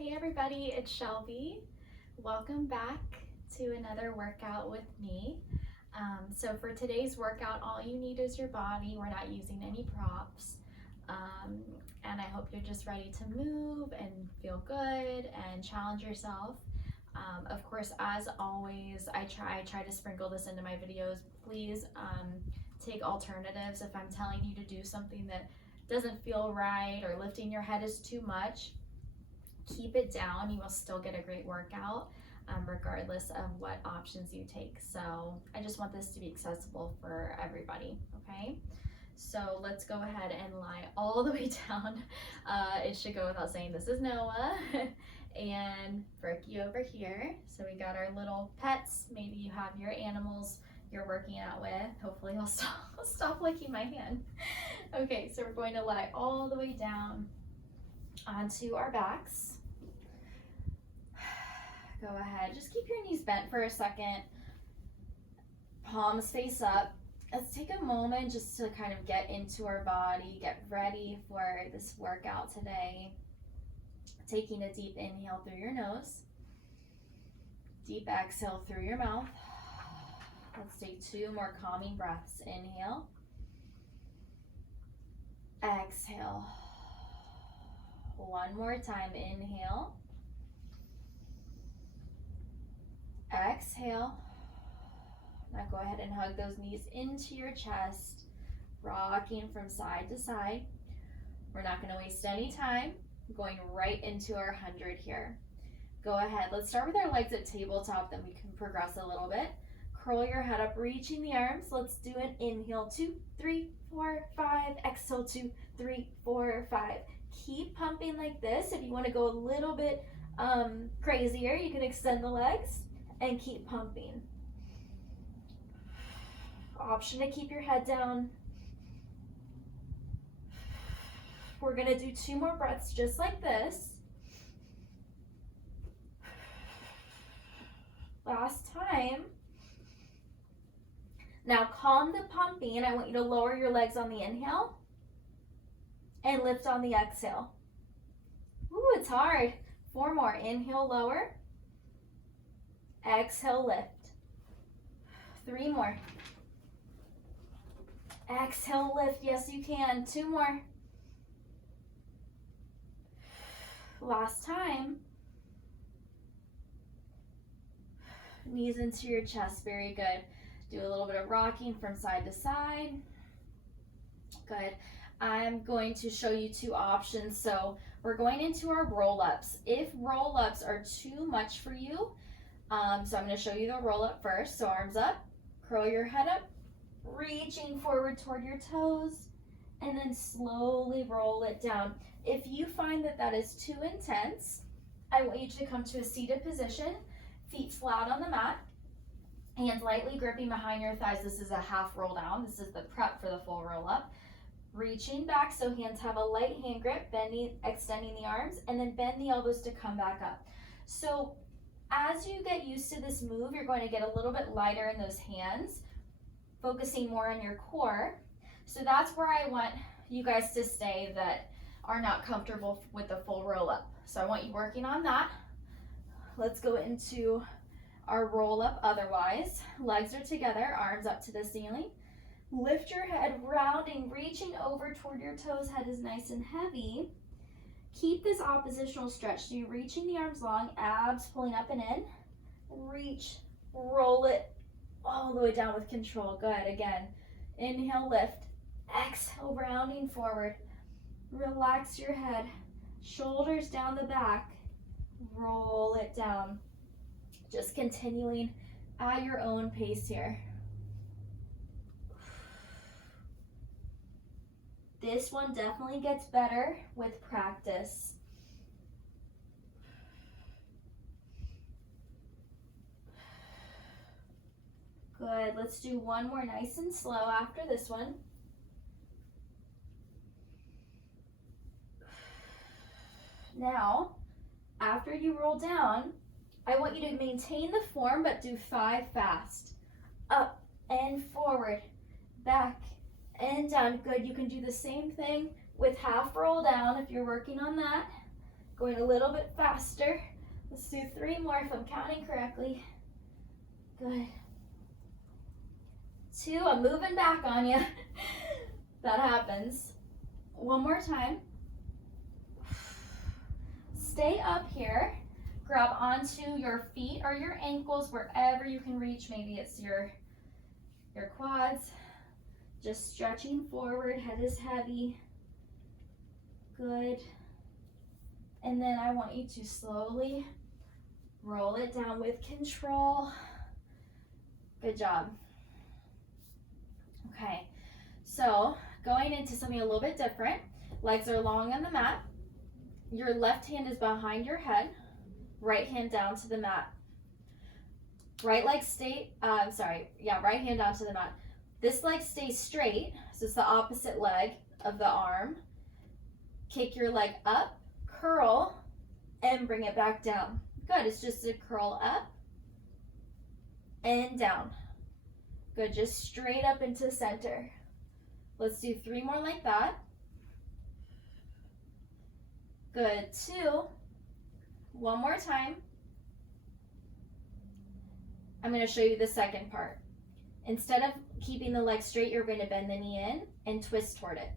Hey everybody, it's Shelby. Welcome back to another workout with me. So for today's workout, all you need is your body. We're not using any props. And I hope you're just ready to move and feel good and challenge yourself. Of course, as always, I try to sprinkle this into my videos. Please take alternatives. If I'm telling you to do something that doesn't feel right or lifting your head is too much, keep it down. You will still get a great workout regardless of what options you take. So I just want this to be accessible for everybody, okay? So let's go ahead and lie all the way down. It should go without saying, this is Noah and Brookie over here. So we got our little pets. Maybe you have your animals you're working out with. Hopefully he'll stop licking my hand. Okay, so we're going to lie all the way down onto our backs. Go ahead, just keep your knees bent for a second, palms face up. Let's take a moment just to kind of get into our body, get ready for this workout today. Taking a deep inhale through your nose, deep exhale through your mouth. Let's take 2 more calming breaths. Inhale, exhale. One more time, inhale, exhale. Now go ahead and hug those knees into your chest, rocking from side to side. We're not going to waste any time. Going right into our 100 here. Go ahead, let's start with our legs at tabletop, then we can progress a little bit. Curl your head up, reaching the arms. Let's do an inhale, 2, 3, 4, 5. Exhale, 2, 3, 4, 5. Keep pumping like this. If you want to go a little bit crazier, you can extend the legs and keep pumping. Option to keep your head down. We're going to do 2 more breaths just like this. Last time. Now calm the pumping. I want you to lower your legs on the inhale and lift on the exhale. Ooh, it's hard. 4 more. Inhale, lower. Exhale, lift. 3 more. Exhale, lift. Yes, you can. 2 more. Last time. Knees into your chest. Very good. Do a little bit of rocking from side to side. Good. I'm going to show you 2 options. So we're going into our roll-ups. If roll-ups are too much for you, so I'm going to show you the roll-up first. So arms up, curl your head up, reaching forward toward your toes, and then slowly roll it down. If you find that that is too intense, I want you to come to a seated position, feet flat on the mat, hands lightly gripping behind your thighs. This is a half roll down. This is the prep for the full roll up. Reaching back so hands have a light hand grip, bending, extending the arms, and then bend the elbows to come back up. So as you get used to this move, you're going to get a little bit lighter in those hands, focusing more on your core. So that's where I want you guys to stay that are not comfortable with the full roll up. So I want you working on that. Let's go into our roll up otherwise. Legs are together, arms up to the ceiling. Lift your head, rounding, reaching over toward your toes. Head is nice and heavy. Keep this oppositional stretch. So you're reaching the arms long, abs pulling up and in. Reach, roll it all the way down with control. Good. Again, inhale, lift. Exhale, rounding forward. Relax your head. Shoulders down the back. Roll it down. Just continuing at your own pace here. This one definitely gets better with practice. Good. Let's do 1 more nice and slow after this one. Now, after you roll down, I want you to maintain the form, but do 5 fast. Up and forward, back and down. Good. You can do the same thing with half roll down if you're working on that. Going a little bit faster. Let's do 3 more if I'm counting correctly. Good. 2, I'm moving back on you. That happens. 1 more time. Stay up here. Grab onto your feet or your ankles, wherever you can reach. Maybe it's your quads. Just stretching forward, head is heavy. Good. And then I want you to slowly roll it down with control. Good job. Okay, so going into something a little bit different. Legs are long on the mat. Your left hand is behind your head. Right hand down to the mat. Right leg right hand down to the mat. This leg stays straight, so it's the opposite leg of the arm. Kick your leg up, curl, and bring it back down. Good, it's just a curl up and down. Good, just straight up into center. Let's do 3 more like that. Good, 2. 1 more time. I'm going to show you the second part. Instead of keeping the leg straight, you're going to bend the knee in and twist toward it.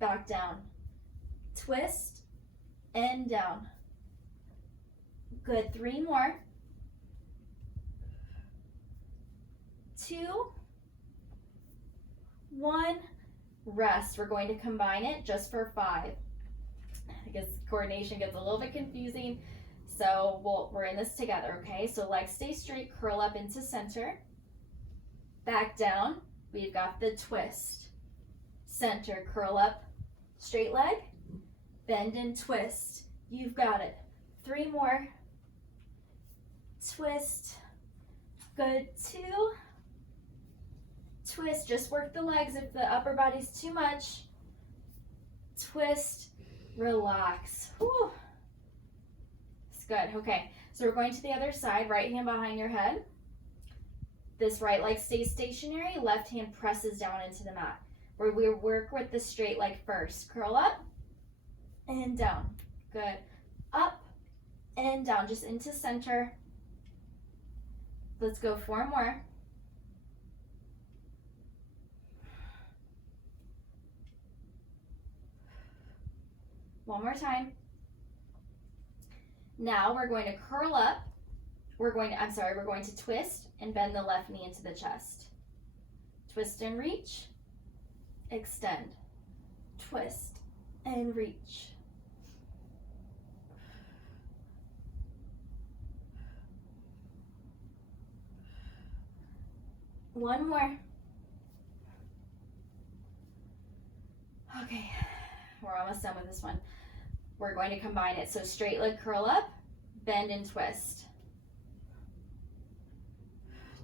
Back down. Twist and down. Good, 3 more. 2, 1, rest. We're going to combine it just for 5. Because coordination gets a little bit confusing, so we're in this together, okay? So legs stay straight, curl up into center, back down. We've got the twist, center, curl up, straight leg, bend and twist. You've got it. 3 more. Twist. Good. 2. Twist. Just work the legs if the upper body's too much. Twist. Relax. Whew. It's good. Okay, so we're going to the other side. Right hand behind your head. This right leg stays stationary. Left hand presses down into the mat. Where we work with the straight leg first. Curl up and down. Good. Up and down, just into center. Let's go 4 more. One more time. Now we're going to curl up. We're going to twist and bend the left knee into the chest. Twist and reach. Extend. Twist and reach. One more. Okay, we're almost done with this one. We're going to combine it. So straight leg curl up, bend and twist.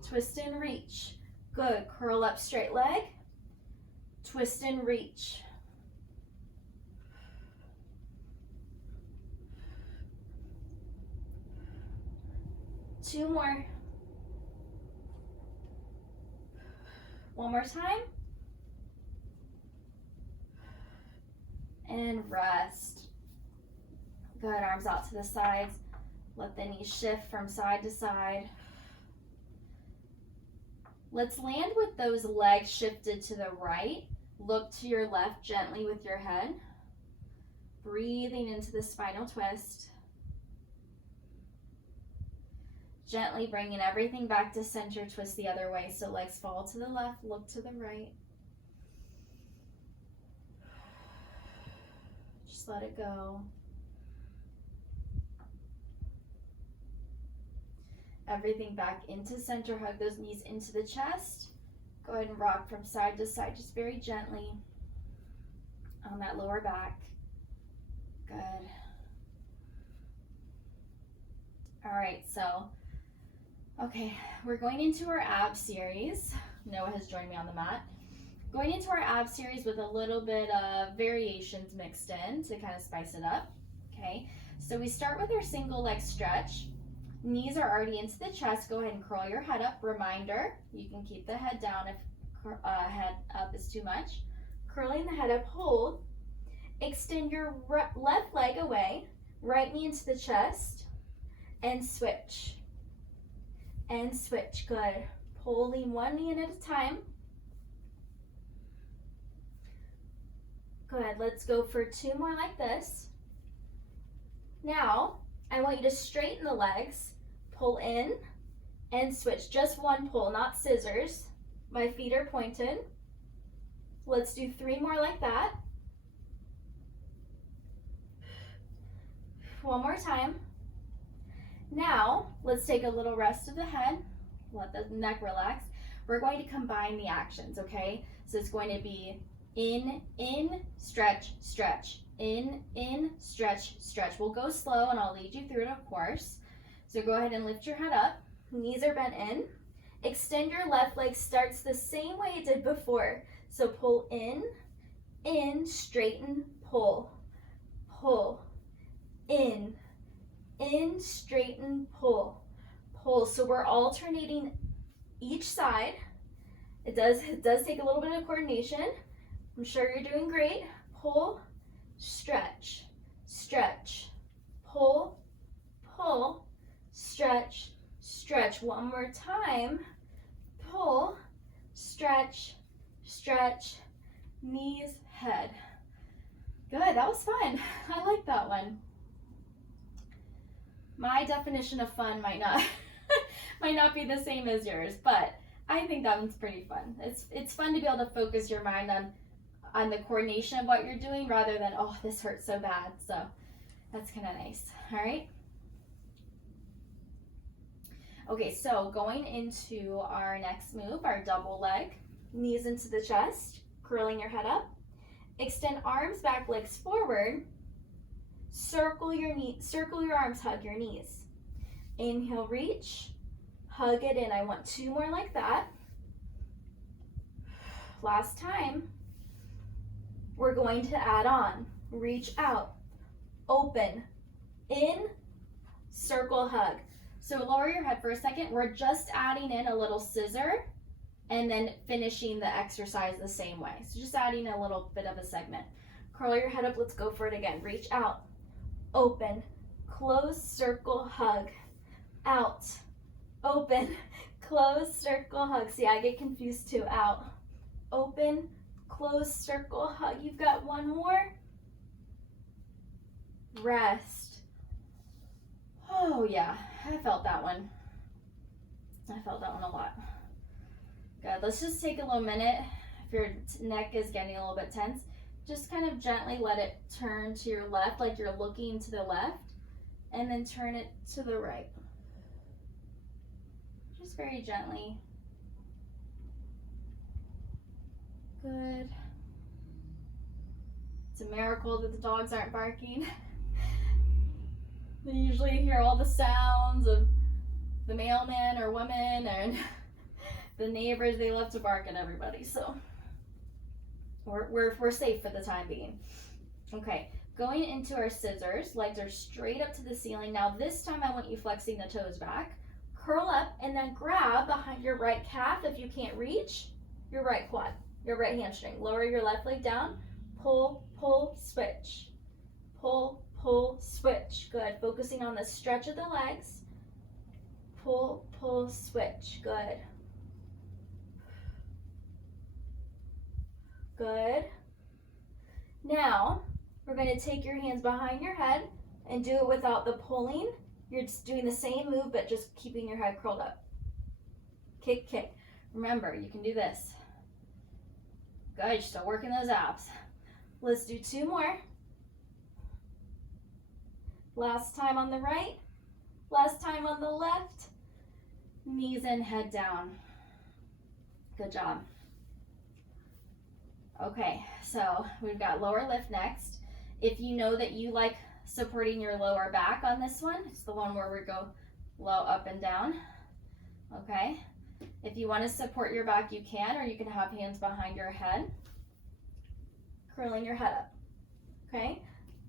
Twist and reach. Good. Curl up straight leg. Twist and reach. Two more. One more time. And rest. Good, arms out to the sides. Let the knees shift from side to side. Let's land with those legs shifted to the right. Look to your left gently with your head. Breathing into the spinal twist. Gently bringing everything back to center, twist the other way. So legs fall to the left, look to the right. Just let it go. Everything back into center, hug those knees into the chest. Go ahead and rock from side to side, just very gently on that lower back. Good. All right, so, okay, we're going into our ab series. Noah has joined me on the mat. Going into our ab series with a little bit of variations mixed in to kind of spice it up, okay? So we start with our single leg stretch. Knees are already into the chest. Go ahead and curl your head up. Reminder, you can keep the head down if head up is too much. Curling the head up, hold. Extend your left leg away, right knee into the chest, and switch. And switch, good. Pulling one knee in at a time. Good, let's go for 2 more like this. Now, I want you to straighten the legs, pull in, and switch. Just one pull, not scissors. My feet are pointed. Let's do 3 more like that. One more time. Now, let's take a little rest of the head. Let the neck relax. We're going to combine the actions, okay? So it's going to be in, stretch, stretch. In, stretch, stretch. We'll go slow and I'll lead you through it, of course. So go ahead and lift your head up. Knees are bent in. Extend your left leg, starts the same way it did before. So pull in, straighten, pull, pull, in, straighten, pull, pull. So we're alternating each side. It does take a little bit of coordination. I'm sure you're doing great. Pull, stretch, stretch, pull, pull, stretch, stretch. One more time. Pull, stretch, stretch, knees, head. Good, that was fun. I like that one. My definition of fun might not might not be the same as yours, but I think that one's pretty fun. It's fun to be able to focus your mind on the coordination of what you're doing rather than, oh, this hurts so bad. So that's kind of nice. All right. Okay, so going into our next move, our double leg, knees into the chest, curling your head up, extend arms back, legs forward, circle your arms, hug your knees. Inhale, reach, hug it in. I want 2 more like that. Last time. We're going to add on, reach out, open, in, circle, hug. So lower your head for a second. We're just adding in a little scissor and then finishing the exercise the same way. So just adding a little bit of a segment. Curl your head up, let's go for it again. Reach out, open, close, circle, hug, out, open, close, circle, hug. See, I get confused too. Out, open, close, circle, hug. You've got 1 more. Rest. Oh yeah, I felt that one. I felt that one a lot. Good, let's just take a little minute. If your neck is getting a little bit tense, just kind of gently let it turn to your left, like you're looking to the left, and then turn it to the right. Just very gently. Good. It's a miracle that the dogs aren't barking. You usually hear all the sounds of the mailman or woman and the neighbors. They love to bark at everybody, so we're safe for the time being. Okay, going into our scissors, legs are straight up to the ceiling. Now this time I want you flexing the toes back. Curl up and then grab behind your right calf if you can't reach, your right quad, your right hamstring. Lower your left leg down, pull, pull, switch. Pull, pull, switch. Good. Focusing on the stretch of the legs. Pull, pull, switch. Good. Good. Now, we're going to take your hands behind your head and do it without the pulling. You're just doing the same move, but just keeping your head curled up. Kick, kick. Remember, you can do this. Good. You're still working those abs. Let's do 2 more. Last time on the right, last time on the left, knees in, head down. Good job. Okay, so we've got lower lift next. If you know that you like supporting your lower back on this one, it's the one where we go low, up and down. Okay, if you want to support your back, you can, or you can have hands behind your head, curling your head up. Okay.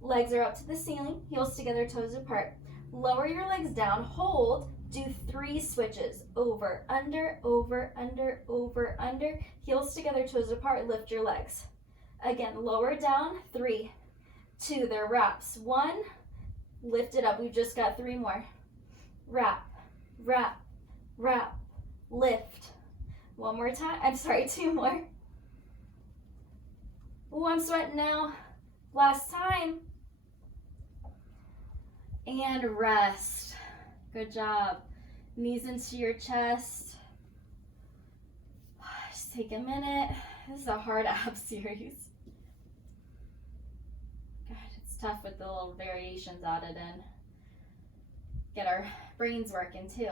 Legs are up to the ceiling, heels together, toes apart. Lower your legs down, hold, do 3 switches. Over, under, over, under, over, under. Heels together, toes apart, lift your legs. Again, lower down, 3. 2. They're wraps. 1, lift it up. We've just got 3 more. Wrap, wrap, wrap, lift. 1 more time. I'm sorry, 2 more. Oh, I'm sweating now. Last time. And rest. Good job. Knees into your chest. Just take a minute. This is a hard ab series. God, it's tough with the little variations added in. Get our brains working too.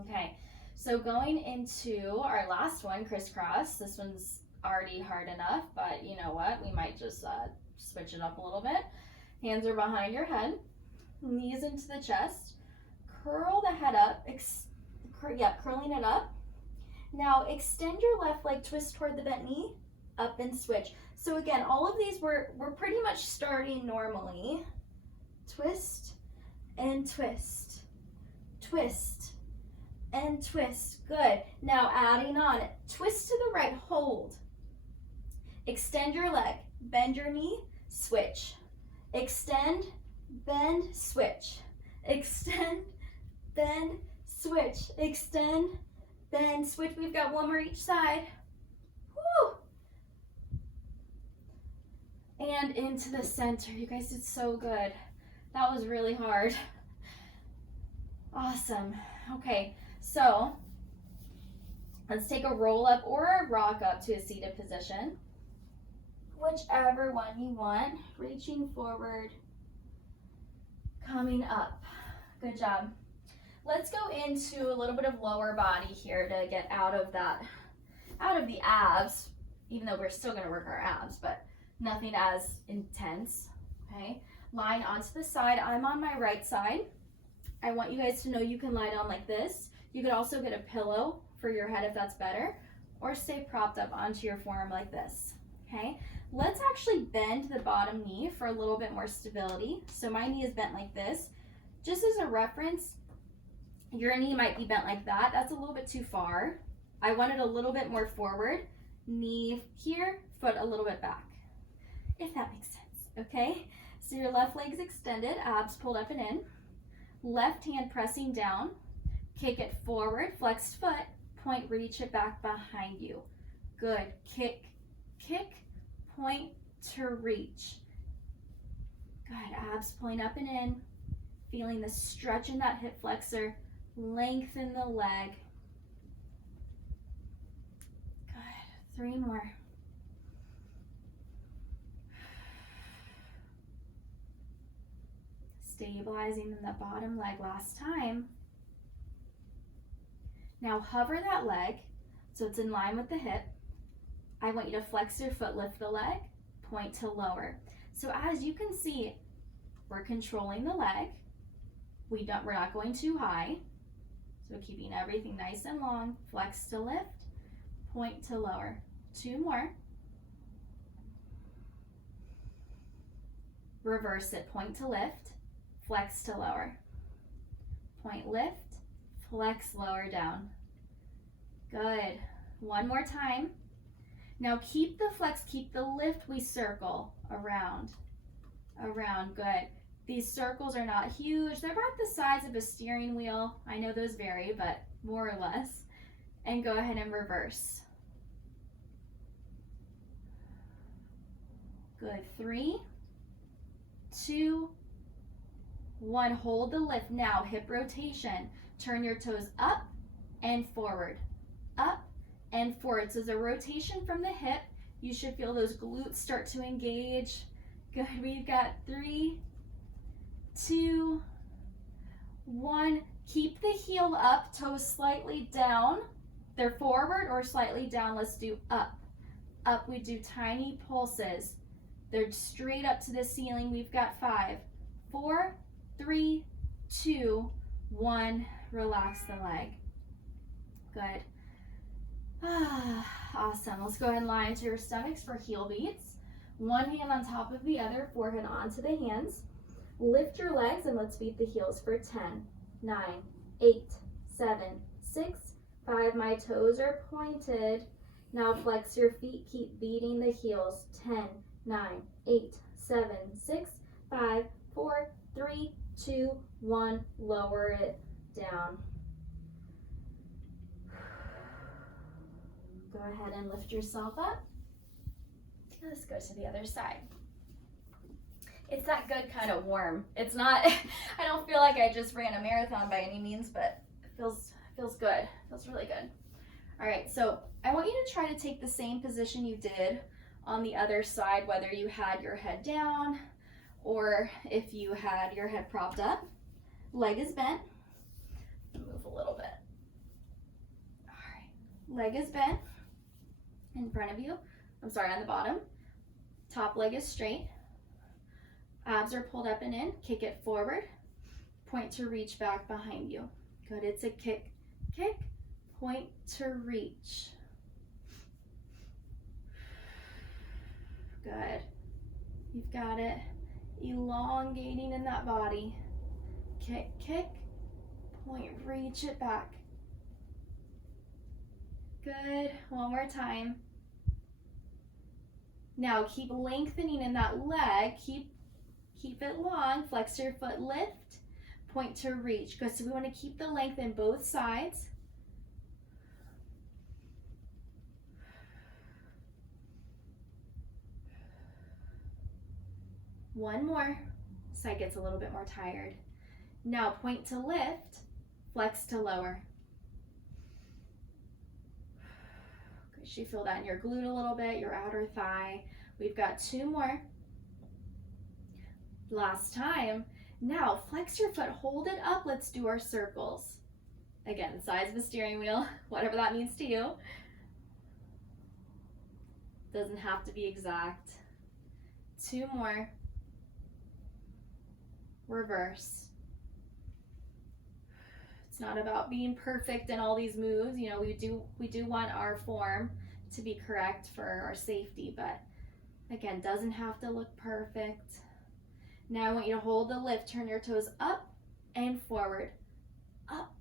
Okay, so going into our last one, crisscross. This one's already hard enough, but you know what? We might just switch it up a little bit. Hands are behind your head, knees into the chest. Curl the head up, curling it up. Now extend your left leg, twist toward the bent knee, up and switch. So again, all of these we're pretty much starting normally. Twist and twist, twist and twist. Good. Now adding on, twist to the right, hold. Extend your leg, bend your knee, switch. Extend, bend, switch. Extend, bend, switch. Extend, bend, switch. We've got 1 more each side. Woo! And into the center. You guys did so good. That was really hard. Awesome. Okay, so let's take a roll up or a rock up to a seated position. Whichever one you want. Reaching forward, coming up. Good job. Let's go into a little bit of lower body here to get out of the abs, even though we're still going to work our abs, but nothing as intense. Okay, lying onto the side. I'm on my right side. I want you guys to know you can lie down like this. You could also get a pillow for your head if that's better, or stay propped up onto your forearm like this. Okay, let's actually bend the bottom knee for a little bit more stability. So my knee is bent like this. Just as a reference, your knee might be bent like that. That's a little bit too far. I want it a little bit more forward. Knee here, foot a little bit back, if that makes sense. Okay, so your left leg's extended, abs pulled up and in. Left hand pressing down, kick it forward, flexed foot, point, reach it back behind you. Good. Kick, kick, point to reach. Good. Abs pulling up and in, feeling the stretch in that hip flexor, lengthen the leg. Good. 3 more. Stabilizing in the bottom leg last time. Now hover that leg so it's in line with the hip. I want you to flex your foot, lift the leg, point to lower. So as you can see, we're controlling the leg. We're not going too high. So keeping everything nice and long. Flex to lift, point to lower. 2 more. Reverse it, point to lift, flex to lower. Point, lift, flex, lower, down. Good. 1 more time. Now keep the flex, keep the lift. We circle around, around. Good. These circles are not huge. They're about the size of a steering wheel. I know those vary, but more or less. And go ahead and reverse. Good. 3, 2, 1. Hold the lift. Now hip rotation. Turn your toes up and forward, up and forward. So as a rotation from the hip, you should feel those glutes start to engage. Good. We've got 3, 2, 1. Keep the heel up, toes slightly down. They're forward or slightly down. Let's do up. Up. We do tiny pulses. They're straight up to the ceiling. We've got 5, 4, 3, 2, 1. Relax the leg. Good. Awesome. Let's go ahead and lie into your stomachs for heel beats. 1 hand on top of the other, forehead onto the hands. Lift your legs and let's beat the heels for 10, 9, 8, 7, 6, 5. My toes are pointed. Now flex your feet. Keep beating the heels. 10, 9, 8, 7, 6, 5, 4, 3, 2, 1. Lower it down. Go ahead and lift yourself up. Let's go to the other side. It's that good kind of warm. It's not, I don't feel like I just ran a marathon by any means, but it feels good. Feels really good. All right, so I want you to try to take the same position you did on the other side, whether you had your head down or if you had your head propped up. Leg is bent. Move a little bit. All right, leg is bent in front of you. I'm sorry, on the bottom. Top leg is straight. Abs are pulled up and in. Kick it forward. Point to reach back behind you. Good, it's a kick, kick, point to reach. Good. You've got it. Elongating in that body. Kick, kick, point, reach it back. Good. One more time. Now keep lengthening in that leg. Keep it long. Flex your foot, lift, point to reach. Good. So we want to keep the length in both sides. One more. Side gets a little bit more tired. Now point to lift, flex to lower. Good. You feel that in your glute a little bit, your outer thigh. We've got 2 more. Last time. Now flex your foot, hold it up. Let's do our circles. Again, the size of a steering wheel, whatever that means to you. Doesn't have to be exact. 2 more. Reverse. It's not about being perfect in all these moves. You know, we do want our form to be correct for our safety, but again, doesn't have to look perfect. Now I want you to hold the lift, turn your toes up and forward, up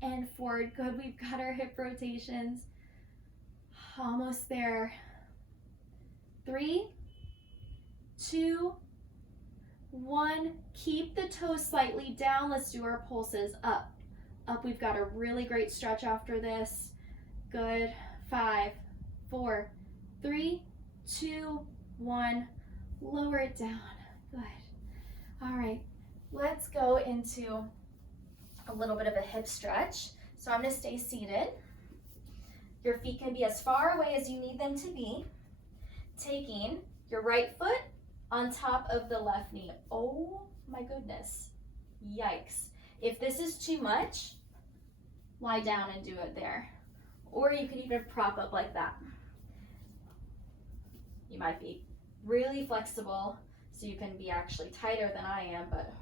and forward. Good, we've got our hip rotations. Almost there. 3, 2, 1. Keep the toes slightly down. Let's do our pulses. Up, up. We've got a really great stretch after this. Good. 5, 4, 3, 2, 1. Lower it down. Good. All right, let's go into a little bit of a hip stretch. So I'm going to stay seated. Your feet can be as far away as you need them to be. Taking your right foot on top of the left knee. Oh my goodness. Yikes. If this is too much, lie down and do it there. Or you can even prop up like that. You might be really flexible, so you can be actually tighter than I am, but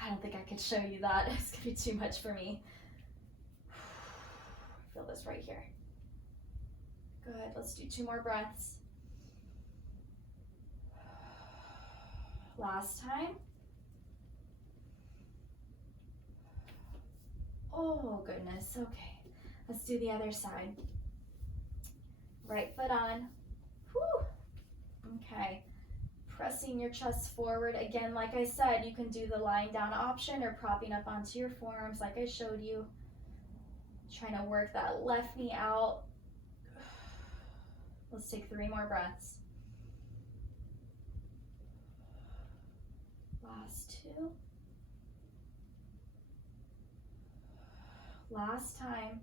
I don't think I could show you that. It's gonna be too much for me. Feel this right here. Good, let's do 2 more breaths. Last time. Oh goodness, okay. Let's do the other side. Right foot on. Whew. Okay. Pressing your chest forward. Again, like I said, you can do the lying down option or propping up onto your forearms like I showed you. Trying to work that left knee out. Let's take 3 more breaths. Last 2. Last time.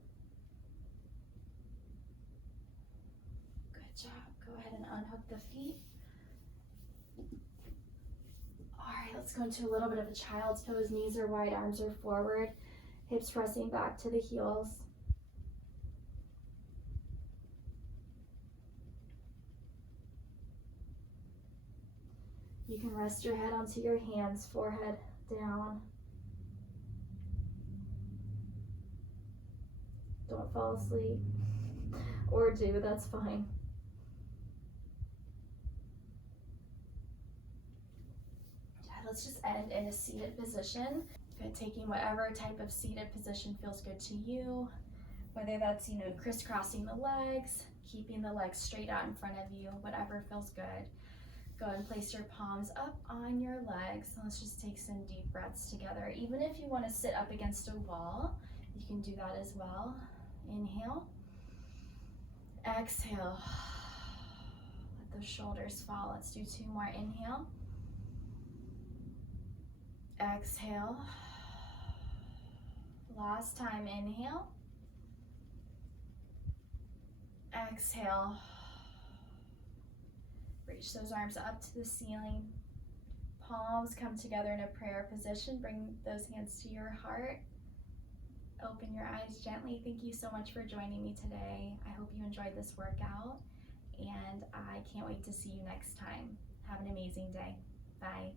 Good job. Go ahead and unhook the feet. All right, let's go into a little bit of a child's pose. Knees are wide, arms are forward, hips pressing back to the heels. You can rest your head onto your hands, forehead down. Don't fall asleep, or do, that's fine. Let's just end in a seated position. Good, taking whatever type of seated position feels good to you, whether that's, crisscrossing the legs, keeping the legs straight out in front of you, whatever feels good. Go ahead and place your palms up on your legs. Let's just take some deep breaths together. Even if you want to sit up against a wall, you can do that as well. Inhale. Exhale. Let the shoulders fall. Let's do 2 more. Inhale. Exhale. Last time. Inhale. Exhale. Reach those arms up to the ceiling. Palms come together in a prayer position. Bring those hands to your heart. Open your eyes gently. Thank you so much for joining me today. I hope you enjoyed this workout, and I can't wait to see you next time. Have an amazing day. Bye.